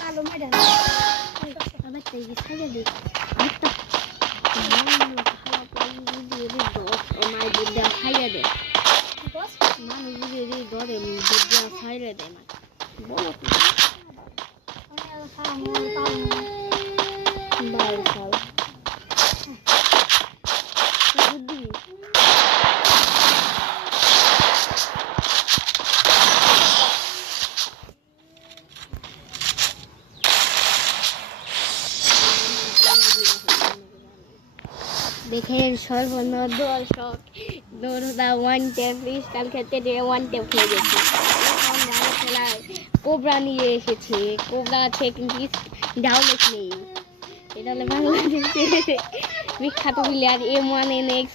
কালো মেডাল আমার তাই ছাইড়া দে আমার দিদা ছাইড়া দে বস মানুষ যদি ধরে দিদা ছাইড়া দে না বলো দেখেন সর্বর্ণ দর্শক দৌড়া ওয়ান টেপ পিস্টল খেতে দিয়ে ওয়ান টেপ খেয়ে গেছি খেলায় কোবরা নিয়ে এসেছি কোবরা আছে কিন্তু ডাউনলোড নেই এটা হলো বাংলাদেশে বিখ্যাত প্লেয়ার M1NX